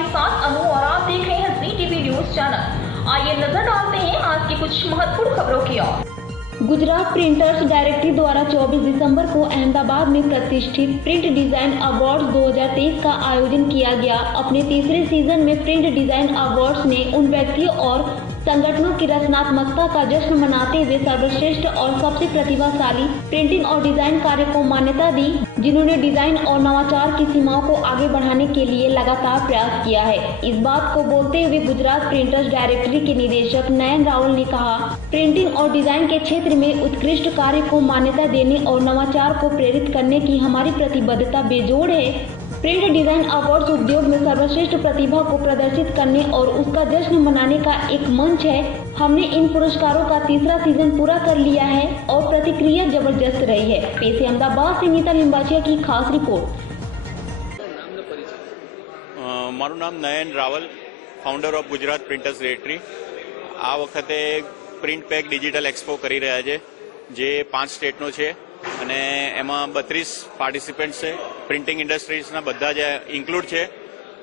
आपके साथ अनु और आप देख रहे हैं जी टीवी न्यूज चैनल। आइए नजर डालते हैं आज की कुछ महत्वपूर्ण खबरों की ओर। गुजरात प्रिंटर्स डायरेक्टरी द्वारा 24 दिसंबर को अहमदाबाद में प्रतिष्ठित प्रिंट डिजाइन अवार्ड्स 2023 का आयोजन किया गया। अपने तीसरे सीजन में प्रिंट डिजाइन अवार्ड्स ने उन व्यक्तियों और संगठनों की रचनात्मकता का जश्न मनाते हुए सर्वश्रेष्ठ और सबसे प्रतिभाशाली प्रिंटिंग और डिजाइन कार्य को मान्यता दी, जिन्होंने डिजाइन और नवाचार की सीमाओं को आगे बढ़ाने के लिए लगातार प्रयास किया है। इस बात को बोलते हुए गुजरात प्रिंटर्स डायरेक्टरी के निदेशक नयन रावल ने कहा, प्रिंटिंग और डिजाइन के क्षेत्र में उत्कृष्ट कार्य को मान्यता देने और नवाचार को प्रेरित करने की हमारी प्रतिबद्धता बेजोड़ है। प्रिंट डिजाइन अवार्ड्स उद्योग में सर्वश्रेष्ठ प्रतिभा को प्रदर्शित करने और उसका जश्न मनाने का एक मंच है। हमने इन पुरस्कारों का तीसरा सीजन पूरा कर लिया है और प्रतिक्रिया जबरदस्त रही है। पेश अहमदाबाद से नीता लिंबाचिया की खास रिपोर्ट। मारू नाम Nayan Raval, founder of Gujarat printers directory. आ वखते प्रिंट पैक डिजिटल एक्सपो કરી રહ્યા છે, જે 5 સ્ટેટનો છે અને એમાં 32 પાર્ટિસિપન્ટ છે। પ્રિન્ટિંગ ઇન્ડસ્ટ્રીઝના બધા જ ઇન્ક્લુડ છે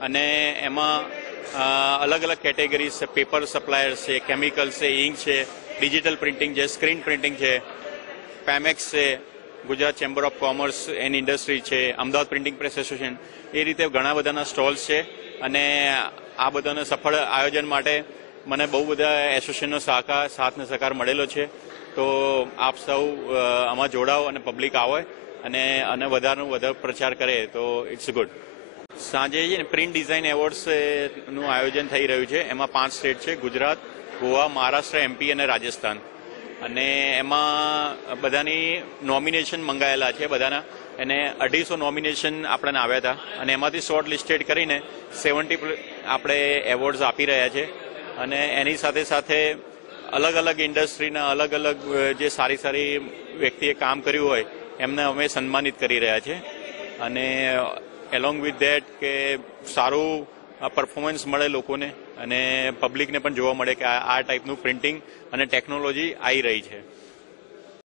અને એમાં અલગ અલગ કેટેગરીઝ છે, પેપર સપ્લાયર્સ છે, કેમિકલ્સ છે, ઇંક છે, ડિજિટલ પ્રિન્ટિંગ છે, સ્ક્રીન પ્રિન્ટિંગ છે, પેમેક્સ છે, Gujarat chamber of commerce and industry છે, અમદાવાદ પ્રિન્ટિંગ પ્રેસ એસોસિએશન, એ રીતે ઘણા બધાના સ્ટોલ્સ છે અને આ બધાના સફળ આયોજન માટે મને બહુ બધા એસોસિએશનનો સાથ ને સહકાર મળેલો છે। તો આપ સૌ આમાં જોડાઓ અને પબ્લિક આવે અને વધારેનું વધારે પ્રચાર કરે તો ઇટ્સ ગુડ। સાંજે પ્રિન્ટ ડિઝાઇન એવોર્ડ્સનું આયોજન થઈ રહ્યું છે। એમાં 5 સ્ટેટ છે, ગુજરાત, ગોવા, મહારાષ્ટ્ર, એમપી અને રાજસ્થાન। અને એમાં બધાની નોમિનેશન મંગાયેલા છે બધાના, અને 250 નોમિનેશન આપણને આવ્યા હતા અને એમાંથી શોર્ટ લિસ્ટેડ કરીને 70 આપણે એવોર્ડ્સ આપી રહ્યા છે। અને એની સાથે સાથે અલગ અલગ ઇન્ડસ્ટ્રીના અલગ અલગ જે સારી સારી વ્યક્તિએ કામ કર્યું હોય એમને અમે સન્માનિત કરી રહ્યા છે। અને એલોંગ વિથ ધેટ કે સારું પરફોર્મન્સ મળે લોકોને અને પબ્લિકને પણ જોવા મળે કે આ ટાઈપનું પ્રિન્ટિંગ અને ટેકનોલોજી આવી રહી છે।